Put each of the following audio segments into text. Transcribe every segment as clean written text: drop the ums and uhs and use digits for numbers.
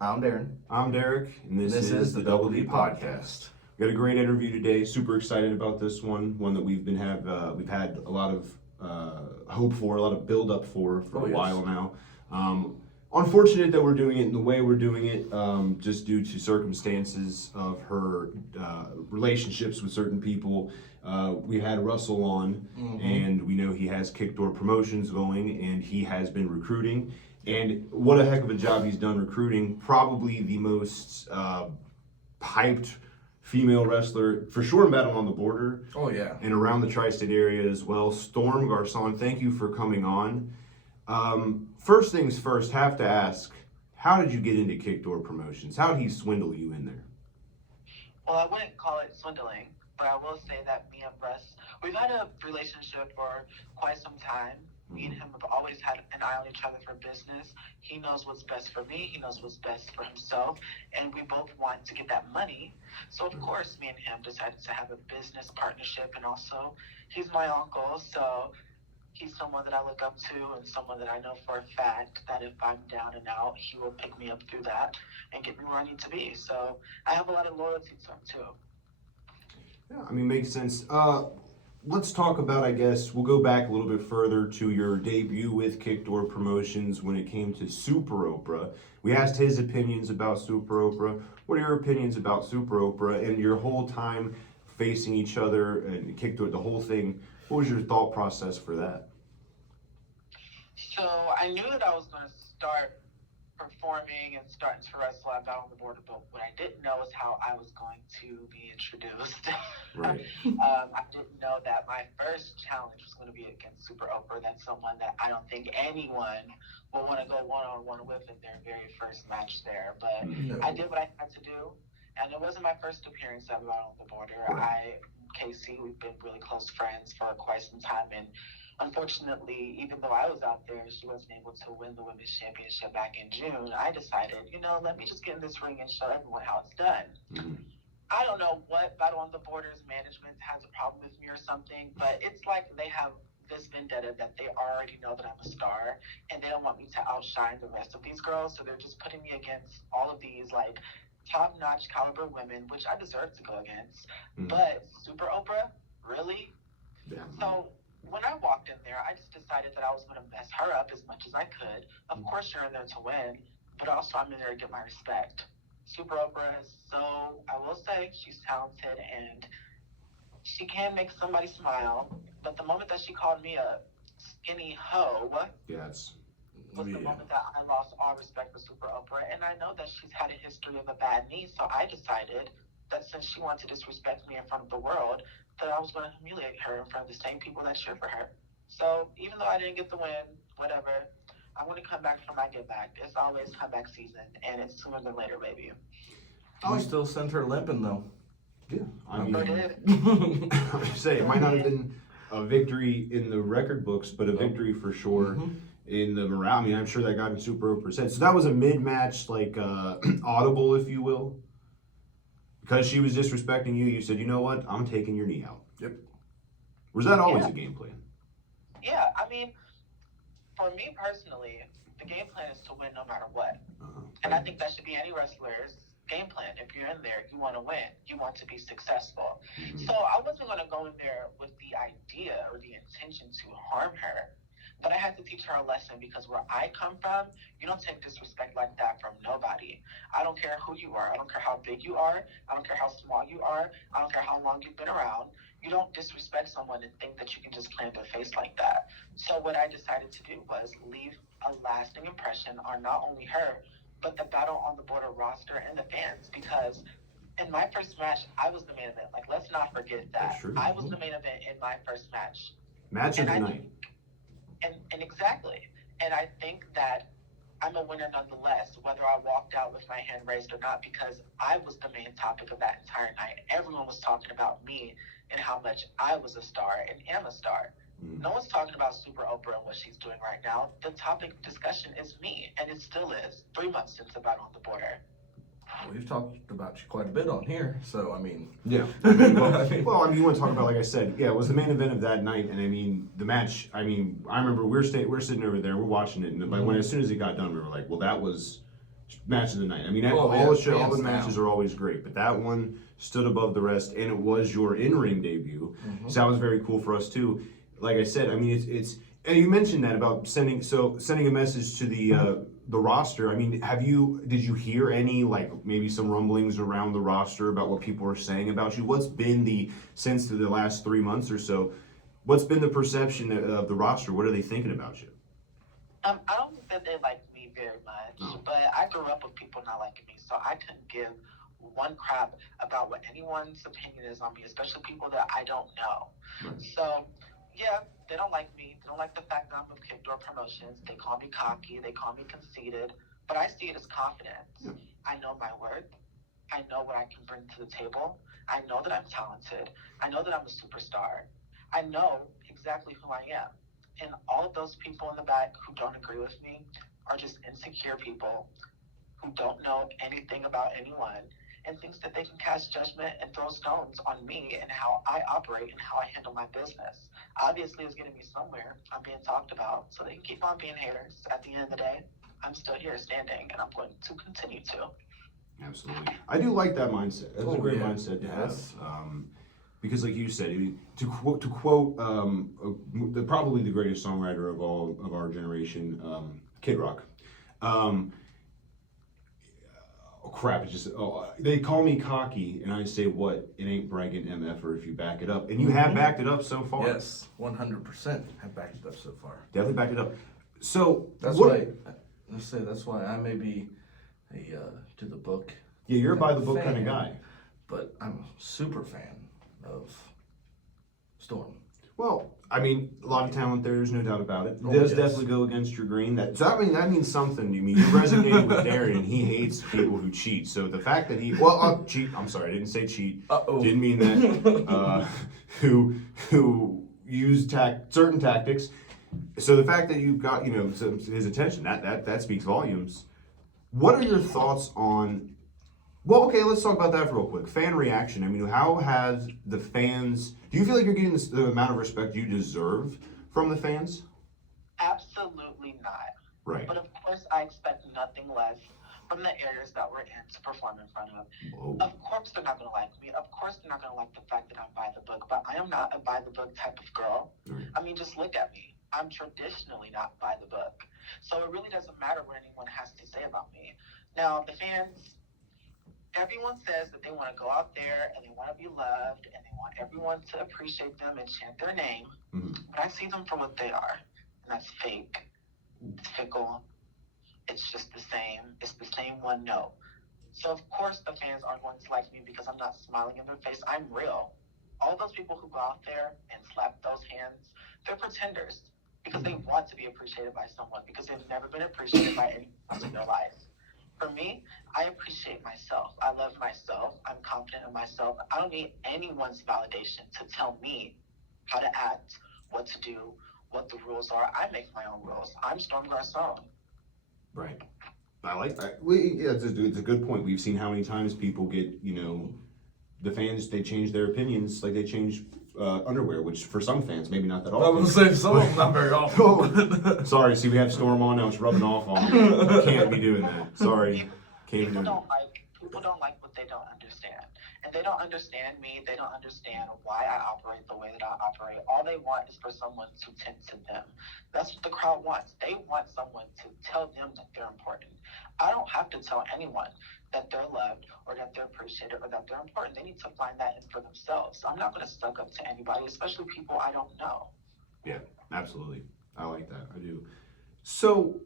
I'm Darren. I'm Derek, and this is the Double D Podcast. We got a great interview today. Super excited about this one that we've had a lot of hope for, a lot of build up for a while now. Unfortunate that we're doing it in the way we're doing it, just due to circumstances of her relationships with certain people. We had Russell on, and we know he has Kickdoor Promotions going, and he has been recruiting. And what a heck of a job he's done recruiting. Probably the most hyped female wrestler, for sure, in Battle on the Border. Oh, yeah. And around the tri-state area as well. Stxrm Garcon, thank you for coming on. First things first, have to ask, how did you get into Kickdoor Promotions? How did he swindle you in there? Well, I wouldn't call it swindling, but I will say that me and Russ, we've had a relationship for quite some time. Me and him have always had an eye on each other for business. He knows what's best for me. He knows what's best for himself. And we both want to get that money. So, of course, me and him decided to have a business partnership. And also, he's my uncle. So he's someone that I look up to and someone that I know for a fact that if I'm down and out, he will pick me up through that and get me where I need to be. So I have a lot of loyalty to him, too. Yeah, I mean, makes sense. Let's talk about, I guess, we'll go back a little bit further to your debut with Kickdoor Promotions when it came to Super Oprah. We asked his opinions about Super Oprah. What are your opinions about Super Oprah and your whole time facing each other and Kickdoor, the whole thing? What was your thought process for that? So I knew that I was going to start performing and starting to wrestle at Battle on the Border, but what I didn't know is how I was going to be introduced. Right. I didn't know that my first challenge was going to be against Super Oprah. That's someone that I don't think anyone will want to go one-on-one with in their very first match there. But I did what I had to do, and it wasn't my first appearance at Battle on the Border. Right. Casey, we've been really close friends for quite some time, and unfortunately, even though I was out there, she wasn't able to win the women's championship back in June. I decided, let me just get in this ring and show everyone how it's done. I don't know what Battle on the Border's management has a problem with me or something, but it's like they have this vendetta that they already know that I'm a star, and they don't want me to outshine the rest of these girls, so they're just putting me against all of these, top-notch caliber women, which I deserve to go against. But Super Oprah, really? Yeah. So when I walked in there, I just decided that I was going to mess her up as much as I could. Of course, you're in there to win, but also I'm in there to get my respect. Super Oprah is I will say, she's talented and she can make somebody smile. But the moment that she called me a skinny hoe was the moment that I lost all respect for Super Oprah. And I know that she's had a history of a bad knee, so I decided that since she wanted to disrespect me in front of the world, that I was going to humiliate her in front of the same people that cheer for her. So even though I didn't get the win, whatever, I'm going to come back for my get back. It's always comeback season, and it's sooner than later, baby. You still sent her limping, though. Yeah, I mean, I did. I'm just saying, it might not have been a victory in the record books, but a victory for sure in the morale. I mean, I'm sure that got in Super Oprah's head. So that was a mid-match, audible, if you will. Because she was disrespecting you, you said, you know what, I'm taking your knee out. Yep. Was that always a game plan? Yeah, I mean, for me personally, the game plan is to win no matter what. And I think that should be any wrestler's game plan. If you're in there, you want to win. You want to be successful. So I wasn't going to go in there with the idea or the intention to harm her. But I had to teach her a lesson because where I come from, you don't take disrespect like that from nobody. I don't care who you are. I don't care how big you are. I don't care how small you are. I don't care how long you've been around. You don't disrespect someone and think that you can just plant their face like that. So what I decided to do was leave a lasting impression on not only her, but the Battle on the Border roster and the fans, because in my first match, I was the main event. Let's not forget that. I was the main event in my first match. Match of the night. And exactly. And I think that I'm a winner nonetheless, whether I walked out with my hand raised or not, because I was the main topic of that entire night. Everyone was talking about me and how much I was a star and am a star. No one's talking about Super Oprah and what she's doing right now. The topic of discussion is me, and it still is. 3 months since the Battle on the Border. We've talked about you quite a bit on here, so I mean. Yeah. Well, you want to talk about, like I said, it was the main event of that night, and I mean, the match. I mean, I remember we're sitting over there, we're watching it, and when as soon as it got done, we were like, well, that was match of the night. I mean, Oh, all yeah, all hands the matches down. are always great, but that one stood above the rest, and it was your in-ring debut, so that was very cool for us too. Like I said, I mean, it's and you mentioned that about sending a message to the roster. I mean, did you hear any, like, maybe some rumblings around the roster about what people are saying about you? What's been since the last 3 months or so? What's been the perception of the roster? What are they thinking about you? I don't think that they like me very much, but I grew up with people not liking me, so I couldn't give one crap about what anyone's opinion is on me, especially people that I don't know. Right. So, yeah, they don't like me. They don't like the fact that I'm with Kickdoor Promotions. They call me cocky. They call me conceited, but I see it as confidence. Yeah. I know my worth. I know what I can bring to the table. I know that I'm talented. I know that I'm a superstar. I know exactly who I am. And all of those people in the back who don't agree with me are just insecure people who don't know anything about anyone and thinks that they can cast judgment and throw stones on me and how I operate and how I handle my business. Obviously, it's getting me somewhere. I'm being talked about, so they can keep on being haters. At the end of the day, I'm still here standing, and I'm going to continue to. Absolutely. I do like that mindset. That's a great yeah. mindset to Yes. have. Because, like you said, to quote probably the greatest songwriter of all of our generation, Kid Rock. Crap! They call me cocky, and I say, "What? It ain't bragging, MF, or if you back it up." And you have backed it up so far. Yes, 100% have backed it up so far. Definitely backed it up. So That's why. Let's say that's why I may be a to the book. Yeah, you're a by the book fan, kind of guy. But I'm a super fan of Storm. Well, I mean, a lot of talent there. There's no doubt about it. Oh, Does yes. definitely go against your green. That means something to me. You resonated with Darren, and he hates people who cheat. So the fact that cheat. I'm sorry, I didn't say cheat. Uh-oh. Didn't mean that. Who use certain tactics. So the fact that you've got his attention, that speaks volumes. What are your thoughts on? Well, okay, let's talk about that real quick. Fan reaction. I mean, how has the fans? Do you feel like you're getting the amount of respect you deserve from the fans? Absolutely not. Right. But of course, I expect nothing less from the areas that we're in to perform in front of. Whoa. Of course, they're not going to like me. Of course, they're not going to like the fact that I'm by the book. But I am not a by the book type of girl. Right. I mean, just look at me. I'm traditionally not by the book. So it really doesn't matter what anyone has to say about me. Now, the fans, everyone says that they want to go out there and they want to be loved and they want everyone to appreciate them and chant their name. Mm-hmm. But I see them for what they are, and that's fake. It's fickle. It's just the same. It's the same one note. So of course the fans aren't going to like me because I'm not smiling in their face. I'm real. All those people who go out there and slap those hands, they're pretenders because they want to be appreciated by someone because they've never been appreciated by anyone else in their life. For me, I appreciate myself. I love myself. I'm confident in myself. I don't need anyone's validation to tell me how to act, what to do, what the rules are. I make my own rules. I'm Stxrm Garcon. Right. I like that. It's a good point. We've seen how many times people get, the fans, they change their opinions like they change underwear, which for some fans, maybe not that often. I was going to say, some of them not very often. Sorry, see, we have Storm on now. It's rubbing off on me. Can't be doing that. Sorry. People don't like what they don't understand. And they don't understand me. They don't understand why I operate the way that I operate. All they want is for someone to tend to them. That's what the crowd wants. They want someone to tell them that they're important. I don't have to tell anyone that they're loved or that they're appreciated or that they're important. They need to find that in for themselves. So I'm not going to suck up to anybody, especially people I don't know. Yeah, absolutely. I like that. I do. So,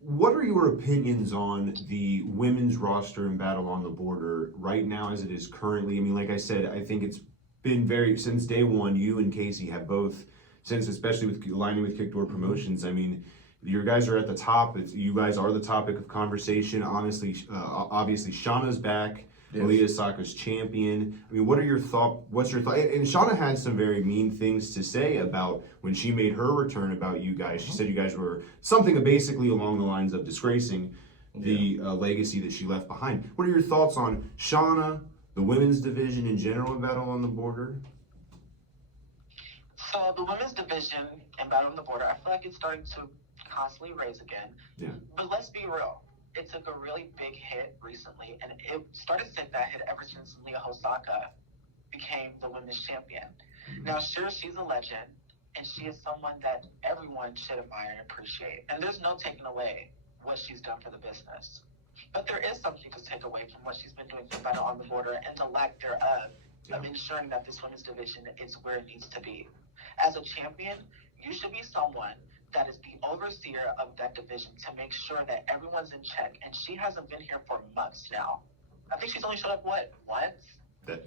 what are your opinions on the women's roster in Battle on the Border right now as it is currently? I mean, like I said, I think it's been since day one, you and Casey have both, especially with aligning with Kickdoor Promotions, I mean, your guys are at the top. You guys are the topic of conversation. Honestly, obviously, Shauna's back. Yes. Aaliyah Saka's champion. I mean, what's your thought? And Shauna had some very mean things to say about when she made her return about you guys. She said you guys were something basically along the lines of disgracing the legacy that she left behind. What are your thoughts on Shauna, the women's division in general in Battle on the Border? So the women's division in Battle on the Border, I feel like it's starting to constantly raise again. Yeah. But let's be real. it took a really big hit recently, and it started to take that hit ever since Leah Hosaka became the women's champion. Now, sure, she's a legend, and she is someone that everyone should admire and appreciate. And there's no taking away what she's done for the business. But there is something to take away from what she's been doing for Battle on the Border and the lack thereof of ensuring that this women's division is where it needs to be. As a champion, you should be someone that is the overseer of that division to make sure that everyone's in check. And she hasn't been here for months now. I think she's only showed up, what, once? That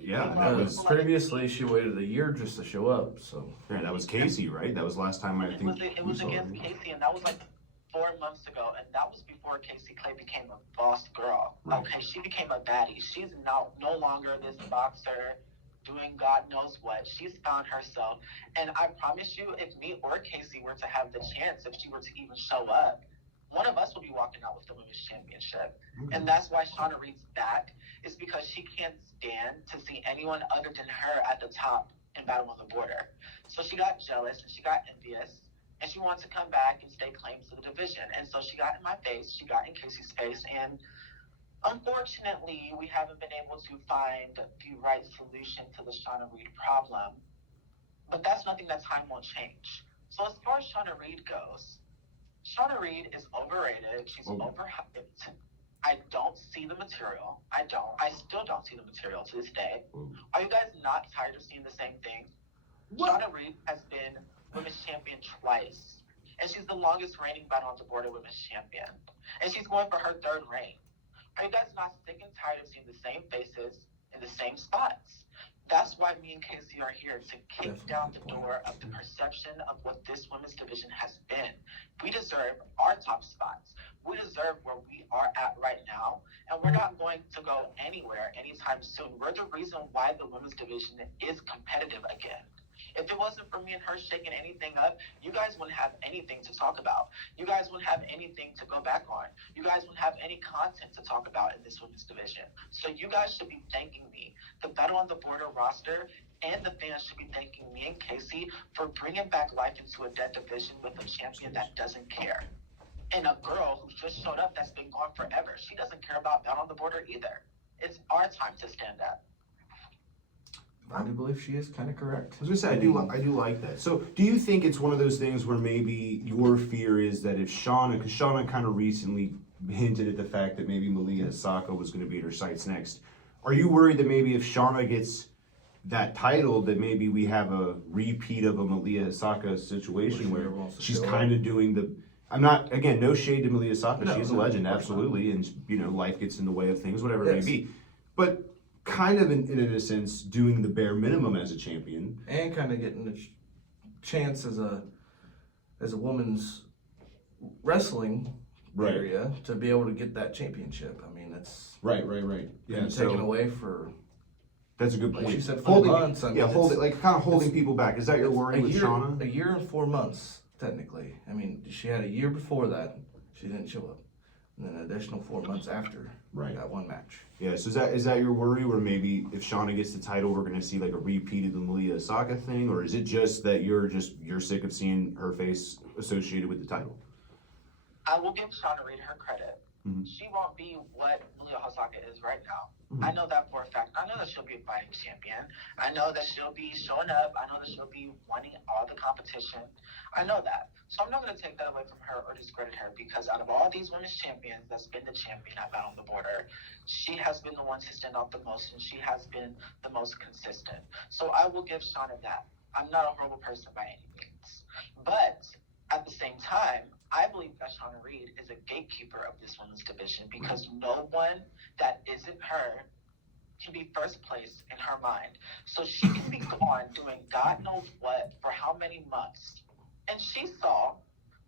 was previously she waited a year just to show up. So that was Casey, right? That was last time it was against Casey, and that was like 4 months ago, and that was before Casey Clay became a boss girl. Right. Okay, she became a baddie. She's now no longer this boxer doing God knows what. She's found herself, and I promise you, if me or Casey were to have the chance, if she were to even show up, one of us will be walking out with the women's championship. And that's why Shauna Reed's back, is because she can't stand to see anyone other than her at the top in Battle on the Border. So she got jealous and she got envious, and she wants to come back and stake claims to the division. And so she got in my face, she got in Casey's face, and unfortunately, we haven't been able to find the right solution to the Shauna Reed problem. But that's nothing that time won't change. So as far as Shauna Reed goes, Shauna Reed is overrated. She's overhyped. I don't see the material. I still don't see the material to this day. Are you guys not tired of seeing the same thing? Shauna Reed has been women's champion twice, and she's the longest reigning Battle on the Border women's champion, and she's going for her 3rd reign. Are you guys not sick and tired of seeing the same faces in the same spots? That's why me and Casey are here, to kick down the door of the perception of what this women's division has been. We deserve our top spots. We deserve where we are at right now, and we're not going to go anywhere anytime soon. We're the reason why the women's division is competitive again. If it wasn't for me and her shaking anything up, you guys wouldn't have anything to talk about. You guys wouldn't have anything to go back on. You guys wouldn't have any content to talk about in this women's division. So you guys should be thanking me. The Battle on the Border roster and the fans should be thanking me and Casey for bringing back life into a dead division with a champion that doesn't care. And a girl who just showed up that's been gone forever. She doesn't care about Battle on the Border either. It's our time to stand up. I do believe she is kind of correct. I was gonna say I do like that. So do you think it's one of those things where maybe your fear is that if Shauna, because Shauna kind of recently hinted at the fact that maybe Malia Asaka was going to be at her sights next. Are you worried that maybe if Shauna gets that title, that maybe we have a repeat of a Malia Asaka situation where she's kind of doing the? I'm not, again, no shade to Malia Asaka. She's a legend, absolutely, and life gets in the way of things, whatever it may be. But kind of in a sense doing the bare minimum as a champion, and kind of getting a chance as a woman's wrestling area to be able to get that championship. I mean, that's right. Yeah, taken away for. That's a good point. Like you said, 4 months. I mean, holding people back. Is that your worry with Shauna? A year and 4 months, technically. I mean, she had a year before that. She didn't show up. And then an additional 4 months after that one match. Yeah, so is that your worry, where maybe if Shauna gets the title, we're going to see like a repeat of the Malia Asaka thing, or is it just that you're sick of seeing her face associated with the title? I will give Shauna Reed her credit. Mm-hmm. She won't be what Malia Asaka is right now. Mm-hmm. I know that for a fact. I know that she'll be a fighting champion. I know that she'll be showing up. I know that she'll be winning all the competition. I know that. So I'm not going to take that away from her or discredit her, because out of all these women's champions that's been the champion at Battle on the Border, she has been the one to stand out the most, and she has been the most consistent. So I will give Shauna that. I'm not a horrible person by any means. But at the same time, I believe that Shauna Reed is a gatekeeper of this women's division, because no one that isn't her can be first place in her mind. So she can be gone doing God knows what for how many months. And she saw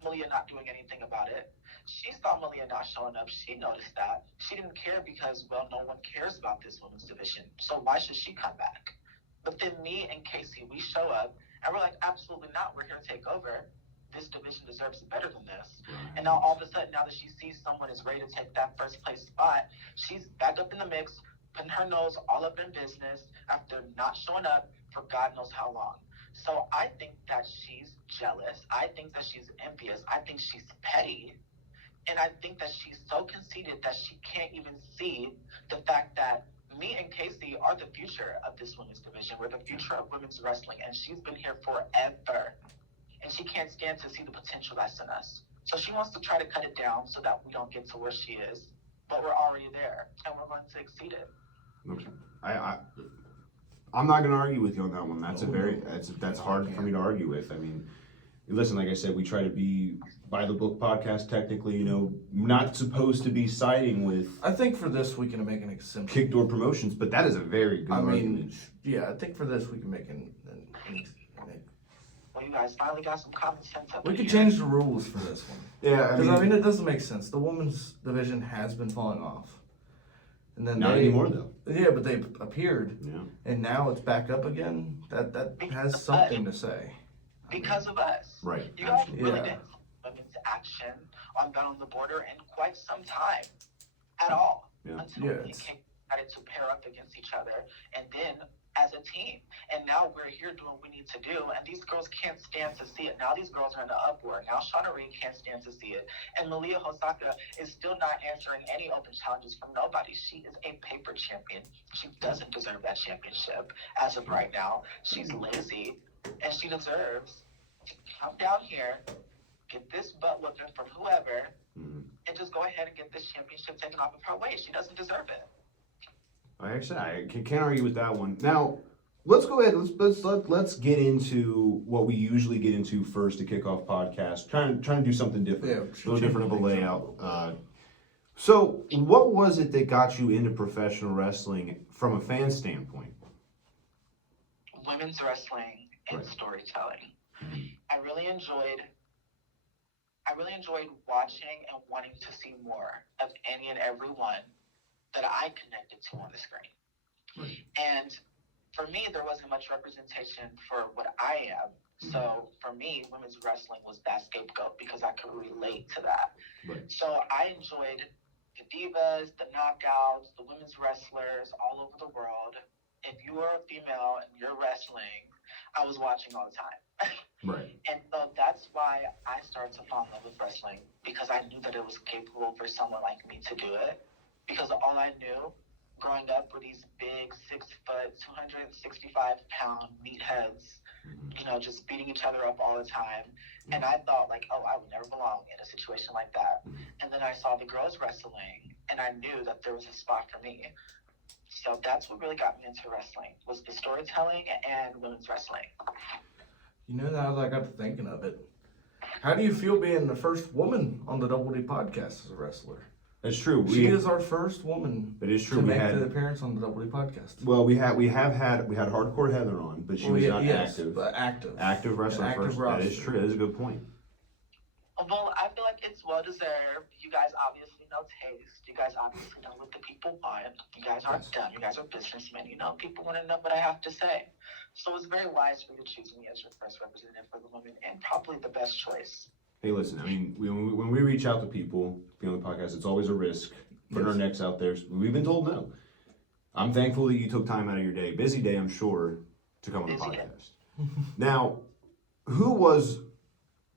Malia not doing anything about it. She saw Malia not showing up. She noticed that. She didn't care because, well, no one cares about this women's division. So why should she come back? But then me and Casey, we show up, and we're like, absolutely not. We're here to take over. This division deserves better than this. And now all of a sudden, now that she sees someone is ready to take that first place spot, she's back up in the mix, putting her nose all up in business after not showing up for God knows how long. So I think that she's jealous. I think that she's envious. I think she's petty. And I think that she's so conceited that she can't even see the fact that me and Casey are the future of this women's division. We're the future of women's wrestling, and she's been here forever. And she can't stand to see the potential that's in us. So she wants to try to cut it down so that we don't get to where she is. But we're already there, and we're going to exceed it. Okay. I'm not going to argue with you on that one. That's hard for me to argue with. I mean, listen, like I said, we try to be by the book podcast. Technically, not supposed to be siding with. I think for this we can make an exception. Kick Door Promotions, but that is a very good argument. Yeah, I think for this we can make an well, you guys finally got some common sense up we in could here. change the rules for this one. Yeah, Because it doesn't make sense. The women's division has been falling off, and then not anymore though. Yeah, but they appeared, and now it's back up again. That has something to say. Because of us. Right. You guys really didn't see women's action on Down on the Border in quite some time at all. Yeah. Until we started to pair up against each other and then as a team. And now we're here doing what we need to do, and these girls can't stand to see it. Now these girls are in the uproar. Now Shauna Reed can't stand to see it. And Malia Hosaka is still not answering any open challenges from nobody. She is a paper champion. She doesn't deserve that championship as of right now. She's lazy, and she deserves to come down here, get this butt whooping from whoever, and just go ahead and get this championship taken off of her waist. She doesn't deserve it. Like I said, I can't argue with that one. Now, let's go ahead. Let's get into what we usually get into first to kick off podcast. Trying to do something different, a little different of a layout. So, what was it that got you into professional wrestling from a fan standpoint? Women's wrestling and storytelling. I really enjoyed watching and wanting to see more of any and every one that I connected to on the screen. Right. And for me, there wasn't much representation for what I am. So for me, women's wrestling was that scapegoat because I could relate to that. Right. So I enjoyed the divas, the knockouts, the women's wrestlers all over the world. If you were a female and you're wrestling, I was watching all the time. Right. And so that's why I started to fall in love with wrestling, because I knew that it was capable for someone like me to do it. Because all I knew growing up were these big 6 foot, 265 pound meatheads, just beating each other up all the time. And I thought I would never belong in a situation like that. And then I saw the girls wrestling, and I knew that there was a spot for me. So that's what really got me into wrestling, was the storytelling and women's wrestling. Now that I got to thinking of it, how do you feel being the first woman on the Double D podcast as a wrestler? That's true. She is our first woman. That is true. To make the appearance on the Double D podcast. Well, we had Hardcore Heather on, but she was not active. But active. Active wrestler first. That is true. That is a good point. Well, I feel like it's well deserved. You guys obviously know taste. You guys obviously know what the people want. You guys aren't dumb. You guys are businessmen. People want to know what I have to say. So it's very wise for you to choose me as your first representative for the women, and probably the best choice. Hey, listen, when we reach out to people, be on the podcast, it's always a risk. Putting our necks out there. We've been told no. I'm thankful that you took time out of your day, busy day, I'm sure, to come on the podcast. Now, who was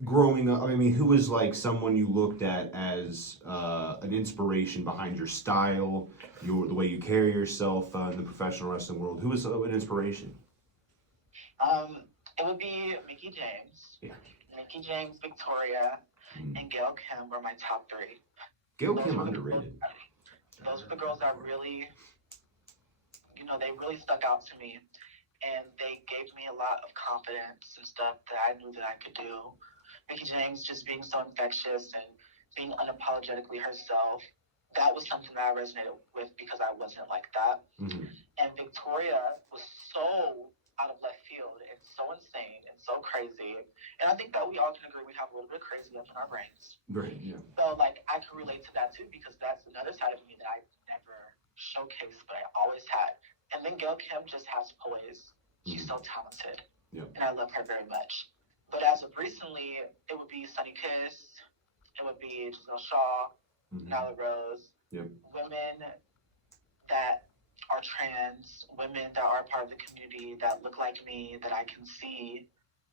growing up, who was like someone you looked at as an inspiration behind your style, the way you carry yourself in the professional wrestling world? Who was an inspiration? It would be Mickie James. Yeah. Mickie James, Victoria, and Gail Kim were my top 3. Gail Kim underrated. Those were the girls that really, they really stuck out to me, and they gave me a lot of confidence and stuff that I knew that I could do. Mickie James just being so infectious and being unapologetically herself, that was something that I resonated with because I wasn't like that. And Victoria was so out of left field and so insane and so crazy. And I think that we all can agree we have a little bit crazy up in our brains. Right, yeah. So, I can relate to that too, because that's another side of me that I never showcased, but I always had. And then Gail Kim just has poise. She's so talented. Yep. And I love her very much. But as of recently, it would be Sunny Kiss, it would be Giselle Shaw, Nyla Rose, women that are trans, women that are part of the community that look like me, that I can see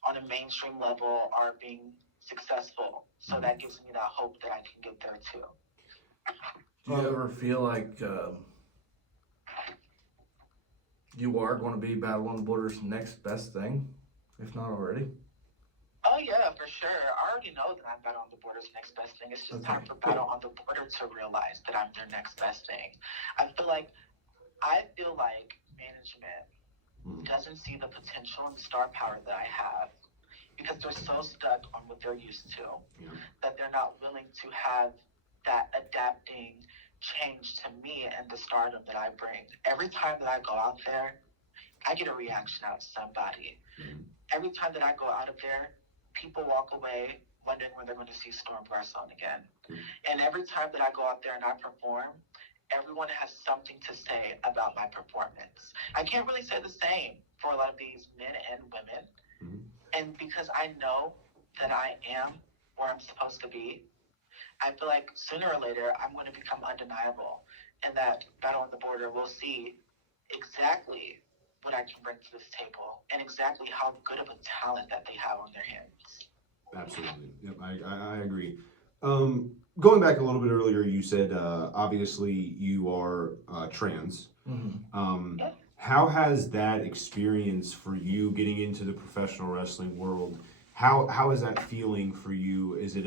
on a mainstream level are being successful. So that gives me that hope that I can get there too. Do you ever feel like you are going to be Battle on the Border's next best thing, if not already? Oh yeah, for sure. I already know that I'm Battle on the Border's next best thing. It's just time for Battle on the Border to realize that I'm their next best thing. I feel like management doesn't see the potential and star power that I have because they're so stuck on what they're used to that they're not willing to have that adapting change to me and the stardom that I bring. Every time that I go out there, I get a reaction out of somebody. Every time that I go out of there, people walk away wondering when they're going to see Stxrm Garcon again. And every time that I go out there and I perform, everyone has something to say about my performance. I can't really say the same for a lot of these men and women. And because I know that I am where I'm supposed to be, I feel like sooner or later I'm going to become undeniable, and that Battle on the Border will see exactly what I can bring to this table and exactly how good of a talent that they have on their hands. Absolutely. Yep, I agree. Going back a little bit earlier, you said obviously you are trans. How has that experience for you getting into the professional wrestling world? How is that feeling for you? Is it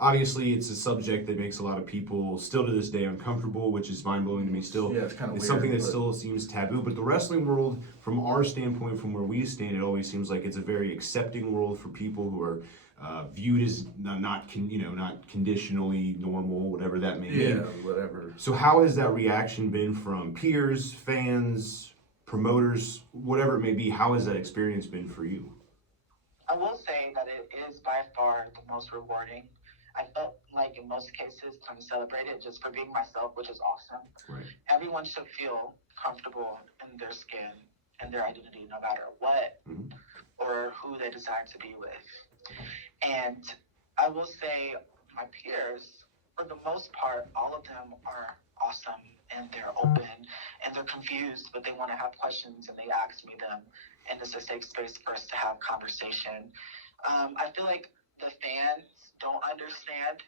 obviously it's a subject that makes a lot of people still to this day uncomfortable, which is mind-blowing to me still. Yeah, it's kind of weird. It's something that still seems taboo, but the wrestling world, from our standpoint, from where we stand, it always seems like it's a very accepting world for people who are viewed as not conditionally normal, whatever that may mean. Yeah, whatever. So how has that reaction been from peers, fans, promoters, whatever it may be? How has that experience been for you? I will say that it is by far the most rewarding. I felt like in most cases I'm celebrated just for being myself, which is awesome. Right. Everyone should feel comfortable in their skin and their identity no matter what or who they decide to be with. And I will say my peers, for the most part, all of them are awesome and they're open and they're confused, but they want to have questions and they ask me them. And it's a safe space for us to have conversation. I feel like the fans don't understand,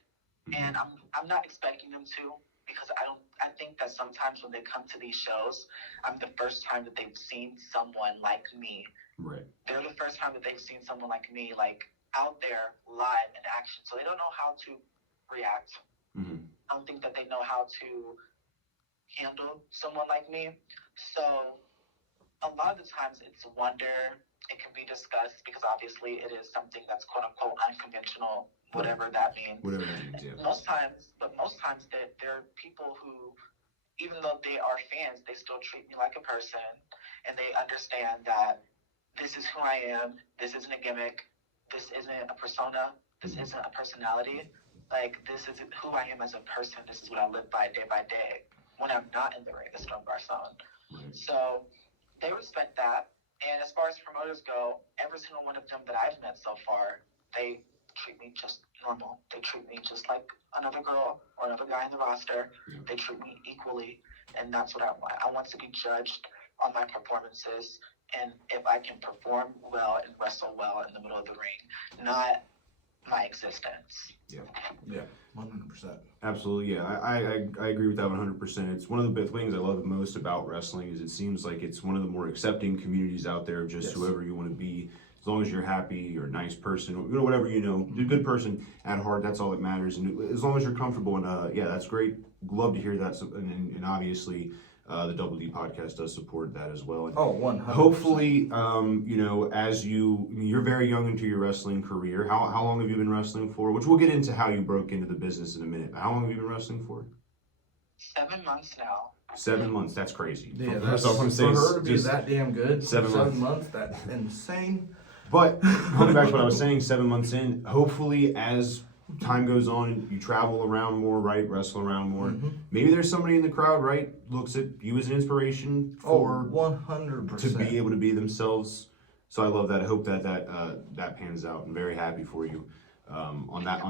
and I'm not expecting them to, because I think that sometimes when they come to these shows, I'm the first time that they've seen someone like me. Right. They're the first time that they've seen someone like me, like out there live in action. So they don't know how to react. I don't think that they know how to handle someone like me. So a lot of the times it's wonder. It can be discussed because obviously it is something that's quote unquote unconventional, whatever that means. Whatever that means, yeah. Most times that there are people who, even though they are fans, they still treat me like a person, and they understand that this is who I am. This isn't a gimmick. This isn't a persona. This isn't a personality. Like, this is who I am as a person. This is what I live by day when I'm not in the ring as Strxm Garçon. So they respect that. And as far as promoters go, every single one of them that I've met so far, they treat me just normal. They treat me just like another girl or another guy in the roster. They treat me equally, and that's what I want. I want to be judged on my performances and if I can perform well and wrestle well in the middle of the ring, not my existence. Yeah, 100%. Absolutely, yeah. I agree with that 100%. It's one of the big things I love most about wrestling is it seems like it's one of the more accepting communities out there of just whoever you want to be. As long as you're happy, you're a nice person, whatever, you're a good person at heart, that's all that matters. And as long as you're comfortable, and yeah, that's great. Love to hear that. And obviously, the Double D podcast does support that as well. And 100%. hopefully, as you're very young into your wrestling career. How long have you been wrestling for? Which we'll get into how you broke into the business in a minute. But how long have you been wrestling for? 7 months now. 7 months. That's crazy. Yeah, for her to be that damn good. 7 months. That's insane. But going back to what I was saying, 7 months in, hopefully as time goes on, you travel around more, right? Wrestle around more. Maybe there's somebody in the crowd, right? Looks at you as an inspiration for 100% to be able to be themselves. So I love that. I hope that pans out. I'm very happy for you on that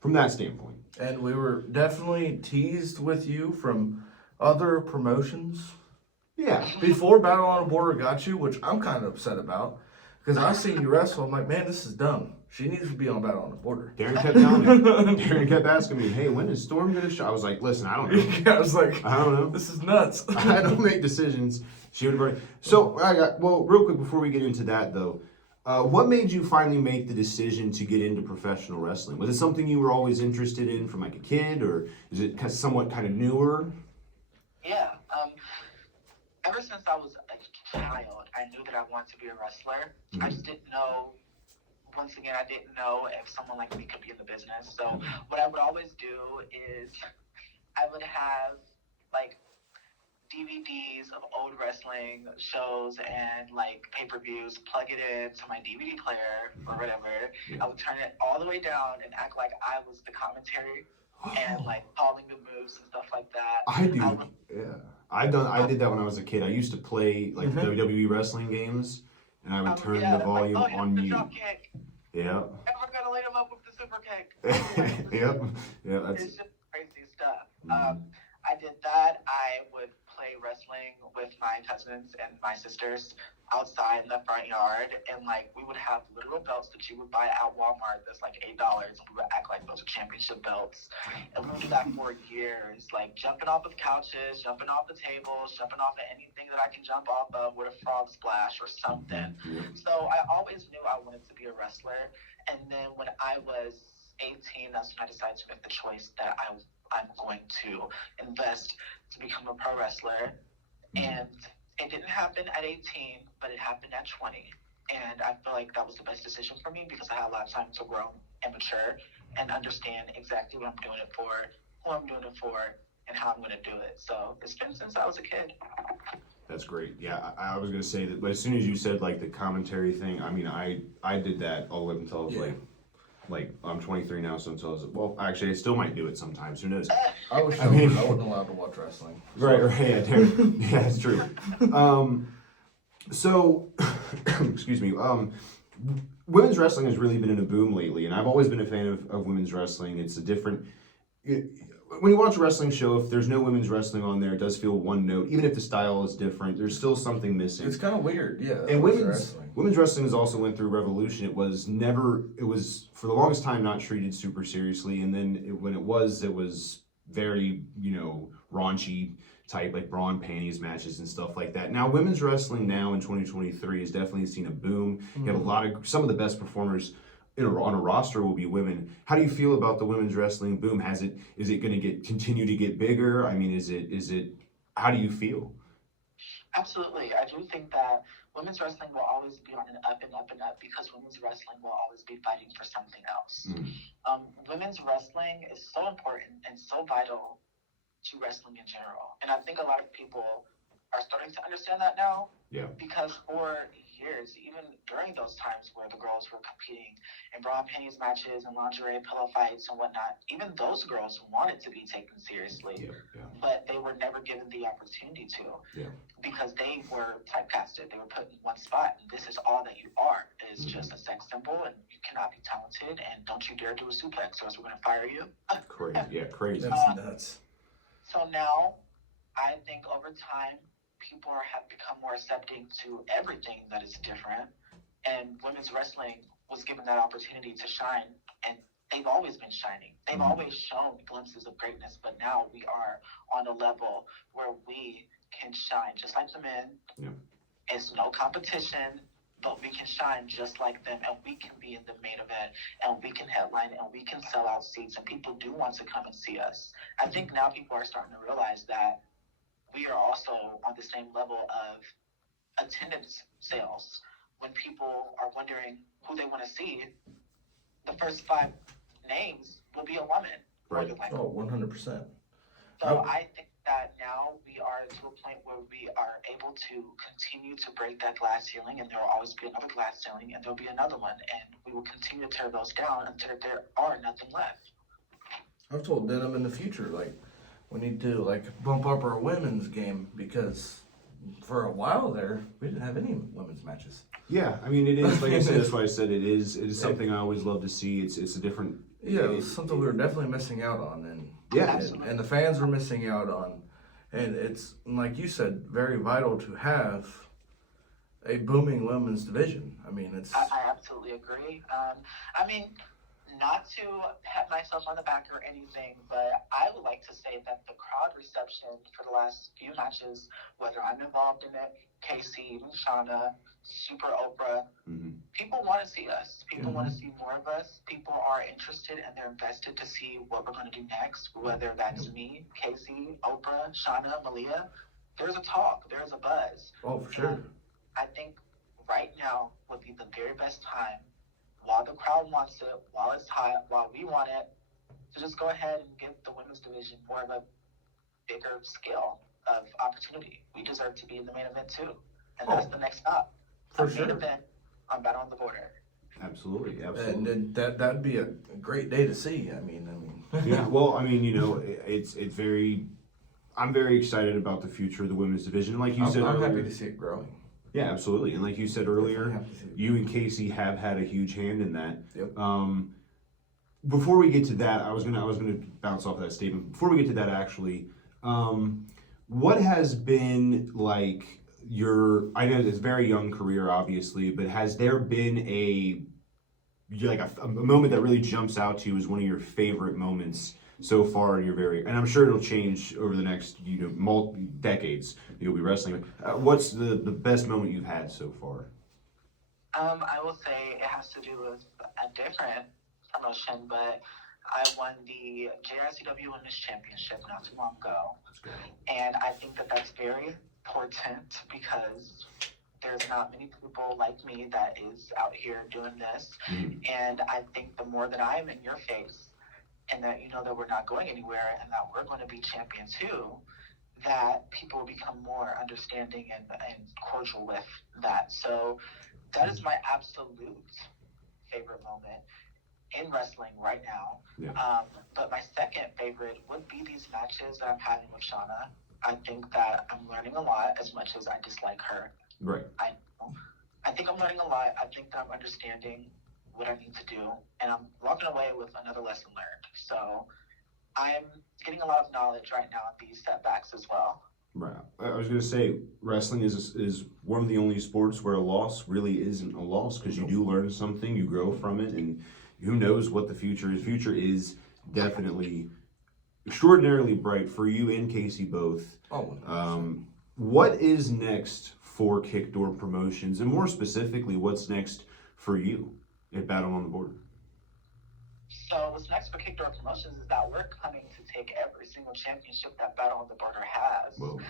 from that standpoint. And we were definitely teased with you from other promotions. Yeah. Before Battle on the Border got you, which I'm kind of upset about, Because I seen you wrestle, I'm like, man, this is dumb. She needs to be on Battle on the Border. Darren kept telling me. Darren kept asking me, hey, when is Storm going to show? I was like, listen, I don't know. Yeah, I was like, I don't know. this is nuts. I don't make decisions. She would have So, real quick before we get into that, though, what made you finally make the decision to get into professional wrestling? Was it something you were always interested in from like a kid, or is it somewhat kind of newer? Yeah. Ever since I was a child, I knew that I wanted to be a wrestler. I just didn't know. Once again, I didn't know if someone like me could be in the business. So what I would always do is I would have like DVDs of old wrestling shows and like pay-per-views, plug it into my DVD player or whatever. I would turn it all the way down and act like I was the commentary and like calling the moves and stuff like that. I do. I did that when I was a kid. I used to play like WWE wrestling games, and I would turn the volume on mute. Yeah. And we're gonna light him up with the super kick. Yep. Yeah, that's. It's just crazy stuff. I did that. I would play wrestling with my cousins and my sisters outside in the front yard, and like we would have literal belts that you would buy at Walmart that's like $8, and we would act like those are championship belts. And we would do that for years, like jumping off of couches, jumping off the tables, jumping off of anything that I can jump off of with a frog splash or something. So I always knew I wanted to be a wrestler. And then when I was 18, that's when I decided to make the choice that I'm going to invest to become a pro wrestler. And it didn't happen at 18, but it happened at 20. And I feel like that was the best decision for me because I had a lot of time to grow and mature and understand exactly what I'm doing it for, who I'm doing it for, and how I'm going to do it. So it's been since I was a kid. That's great. Yeah, I was going to say that, but as soon as you said like the commentary thing, I mean, I did that all the way up until I was like I'm 23 now, so until I was, well, actually, I still might do it sometimes. Who knows? I wasn't allowed to watch wrestling. So. Right, yeah, that's true. So, excuse me. Women's wrestling has really been in a boom lately, and I've always been a fan of women's wrestling. It's a different. When you watch a wrestling show, if there's no women's wrestling on there, it does feel one note. Even if the style is different, there's still something missing. It's kind of weird, yeah. And women's wrestling has also went through revolution. It was for the longest time not treated super seriously, and then when it was very, raunchy type, like bra and panties matches and stuff like that. Now, women's wrestling now in 2023 has definitely seen a boom. You have some of the best performers on a roster will be women. How do you feel about the women's wrestling boom? Is it going to continue to get bigger? I mean, is it? How do you feel? Absolutely, I do think that women's wrestling will always be on an up and up and up because women's wrestling will always be fighting for something else. Women's wrestling is so important and so vital to wrestling in general, and I think a lot of people are starting to understand that now. Yeah. Because for years, even during those times where the girls were competing in bra and panties matches and lingerie pillow fights and whatnot, even those girls wanted to be taken seriously, but they were never given the opportunity to because they were typecasted. They were put in one spot, and this is all that you are. It is just a sex symbol, and you cannot be talented, and don't you dare do a suplex or else we're going to fire you. Crazy. That's nuts. So now, I think over time, people have become more accepting to everything that is different, and women's wrestling was given that opportunity to shine, and they've always been shining. They've always shown glimpses of greatness, but now we are on a level where we can shine just like the men. It's no competition, but we can shine just like them, and we can be in the main event, and we can headline, and we can sell out seats, and people do want to come and see us. I think now people are starting to realize that we are also on the same level of attendance sales. When people are wondering who they want to see, the first 5 names will be a woman. Right. Oh, 100%. So I think that now we are to a point where we are able to continue to break that glass ceiling, and there will always be another glass ceiling, and there will be another one, and we will continue to tear those down until there are nothing left. I've told Denim in the future, like, we need to bump up our women's game because for a while there we didn't have any women's matches. Yeah, I mean it is like I said. That's why I said it is something I always love to see. It's a different. Yeah, it was something we were definitely missing out on, and the fans were missing out on, and it's like you said, very vital to have a booming women's division. I mean, it's I absolutely agree. I mean, not to pat myself on the back or anything, but I would like to say that the crowd reception for the last few matches, whether I'm involved in it, Casey, Shauna, Super Oprah, people want to see us. People want to see more of us. People are interested and they're invested to see what we're going to do next, whether that's me, Casey, Oprah, Shauna, Malia. There's a talk. There's a buzz. oh, for sure. I think right now would be the very best time, while the crowd wants it, while it's hot, while we want it, to just go ahead and give the women's division more of a bigger scale of opportunity. We deserve to be in the main event too. And that's the next stop. For the sure. main event on Battle on the Border. Absolutely. And that'd be a great day to see. I mean. Yeah. Well, I mean, you know, it's very. I'm very excited about the future of the women's division. Like you said I'm earlier, happy to see it growing. Yeah, absolutely. And like you said earlier, Definitely happy to see it. you and Casey have had a huge hand in that. Yep. Before we get to that, I was gonna bounce off that statement. Before we get to that, actually, what has been like your? I know it's a very young career, obviously, but has there been a moment that really jumps out to you as one of your favorite moments so far in your and I'm sure it'll change over the next decades you'll be wrestling. What's the best moment you've had so far? I will say it has to do with a different promotion, but I won the JRCW Women's Championship not too long ago. And I think that that's very important because there's not many people like me that is out here doing this. And I think the more that I'm in your face and that you know that we're not going anywhere and that we're going to be champion too, that people will become more understanding and cordial with that. So that is my absolute favorite moment in wrestling right now. But my second favorite would be these matches that I'm having with Shauna. I think that I'm learning a lot as much as I dislike her. Right. I think I'm learning a lot. I think that I'm understanding what I need to do, and I'm walking away with another lesson learned. So I'm getting a lot of knowledge right now at these setbacks as well. Right. I was going to say, wrestling is one of the only sports where a loss really isn't a loss because you do learn something, you grow from it, and who knows what the future is. Future is definitely extraordinarily bright for you and Casey both. What is next for Kickdoor Promotions, and more specifically, what's next for you at Battle on the Border? So what's next for Kickdoor Promotions is that we're coming to take every single championship that Battle on the Border has. Whoa.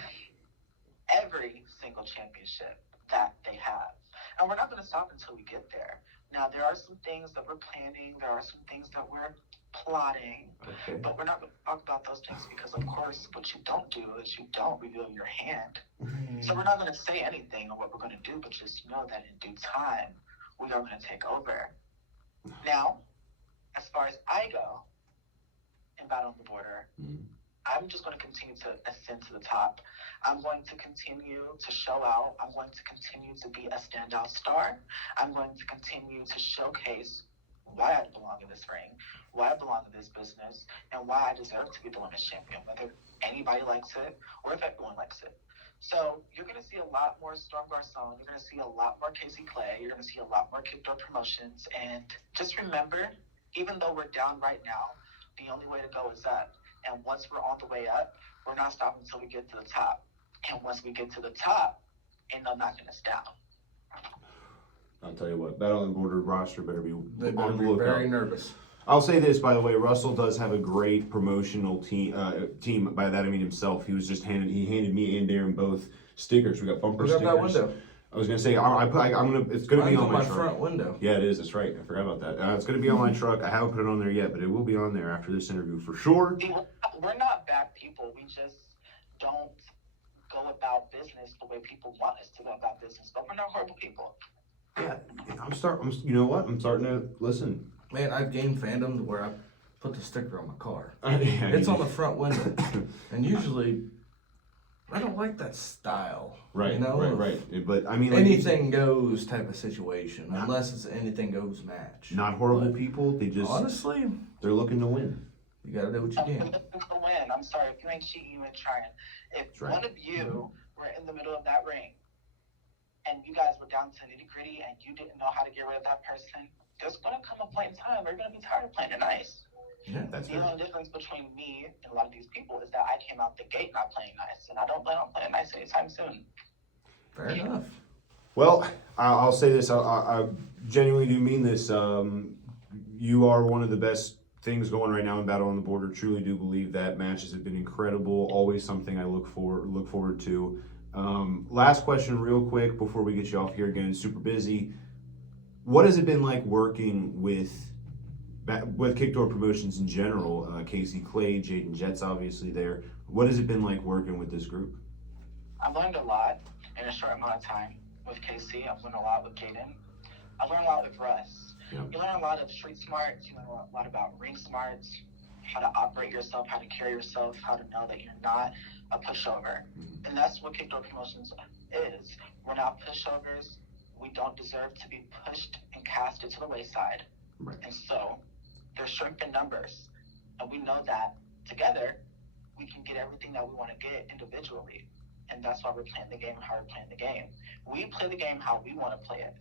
Every single championship that they have. And we're not going to stop until we get there. Now, there are some things that we're planning. There are some things that we're plotting. Okay. But we're not going to talk about those things because, of course, what you don't do is you don't reveal your hand. So we're not going to say anything on what we're going to do, but just know that in due time, we are going to take over. Now, as far as I go in Battle on the Border, I'm just going to continue to ascend to the top. I'm going to continue to show out. I'm going to continue to be a standout star. I'm going to continue to showcase why I belong in this ring, why I belong in this business, and why I deserve to be the women's champion, whether anybody likes it or if everyone likes it. So you're going to see a lot more Strxrm Garcon. You're going to see a lot more Casey Clay. You're going to see a lot more Kickdoor Promotions. And just remember, even though we're down right now, the only way to go is up. And once we're on the way up, we're not stopping until we get to the top. And once we get to the top, ain't no knocking us down. I'll tell you what, Battle on the Border roster better be on the lookout. Very nervous. I'll say this, by the way, Russell does have a great promotional team. By that I mean himself. He handed me and Darren both stickers. We got bumper stickers. That window. I was gonna say it's gonna be on my truck. Front window. Yeah, it is. That's right. I forgot about that. It's gonna be on my truck. I haven't put it on there yet, but it will be on there after this interview for sure. We're not bad people. We just don't go about business the way people want us to go about business. But we're not horrible people. Yeah, you know what? I'm starting to listen. Man, I've gained fandom to where I put the sticker on my car. Yeah, It's on the front window, and usually I don't like that style. Right, you know? right. But I mean, like, anything goes type of situation, unless it's anything goes match. Not horrible people. They just honestly, they're looking to win. You gotta do what you can. To win. I'm sorry, if you ain't cheating, you ain't trying. If one of you were in the middle of that ring and you guys were down to nitty gritty and you didn't know how to get rid of that person, there's going to come a point in time where you're going to be tired of playing it nice. Yeah, that's The only difference between me and a lot of these people is that I came out the gate not playing nice, and I don't plan on playing nice anytime soon. fair enough. Well, I'll say this. I genuinely do mean this. You are one of the best things going right now in Battle on the Border. Truly do believe that. Matches have been incredible. Always something I look forward to. Last question, real quick, before we get you off here again. Super busy. What has it been like working with Kickdoor Promotions in general? Casey Clay, Jaden Jett's obviously there. What has it been like working with this group? I've learned a lot in a short amount of time with Casey. I've learned a lot with Jaden. I've learned a lot with Russ. Yeah. You learn a lot of street smarts. You learn a lot about ring smarts, how to operate yourself, how to carry yourself, how to know that you're not a pushover. Mm-hmm. And that's what Kickdoor Promotions is. We're not pushovers. We don't deserve to be pushed and casted to the wayside. Right. And so there's strength in numbers. And we know that together we can get everything that we want to get individually. And that's why we're playing the game how we're playing the game. We play the game how we want to play it.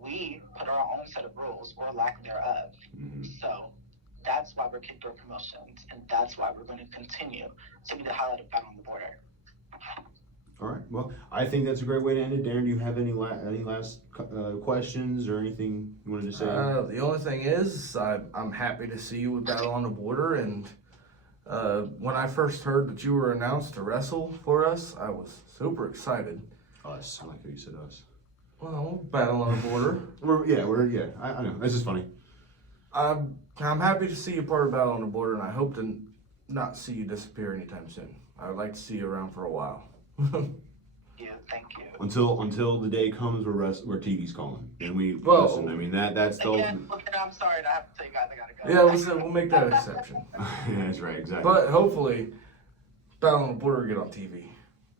We put our own set of rules or lack thereof. Mm-hmm. So that's why we're Kickdoor Promotions, and that's why we're going to continue to be the highlight of Battle on the Border. All right. Well, I think that's a great way to end it. Darren, do you have any last questions or anything you wanted to say? The only thing is, I'm happy to see you with Battle on the Border, and when I first heard that you were announced to wrestle for us, I was super excited. Us. I like how you said us. Well, Battle on the Border. I know. This is funny. I'm happy to see you part of Battle on the Border, and I hope to not see you disappear anytime soon. I would like to see you around for a while. Yeah, thank you. Until the day comes where TV's calling, and we Well, listen. I mean that's the Again, I'm sorry to have to tell you guys I gotta go. Yeah, we'll make that exception. Yeah, that's right, exactly. But hopefully, Battle on the Border will get on TV.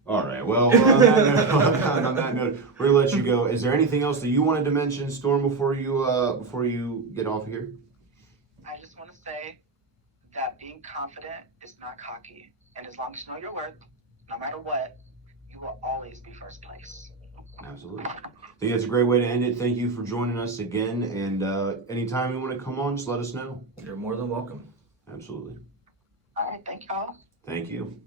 All right. Well, on that note, we're gonna let you go. Is there anything else that you wanted to mention, Storm, before you get off here? I just want to say that being confident is not cocky, and as long as you know your worth, no matter what, you will always be first place. Absolutely. I think that's a great way to end it. Thank you for joining us again. And anytime you want to come on, just let us know. You're more than welcome. Absolutely. All right, thank y'all. Thank you.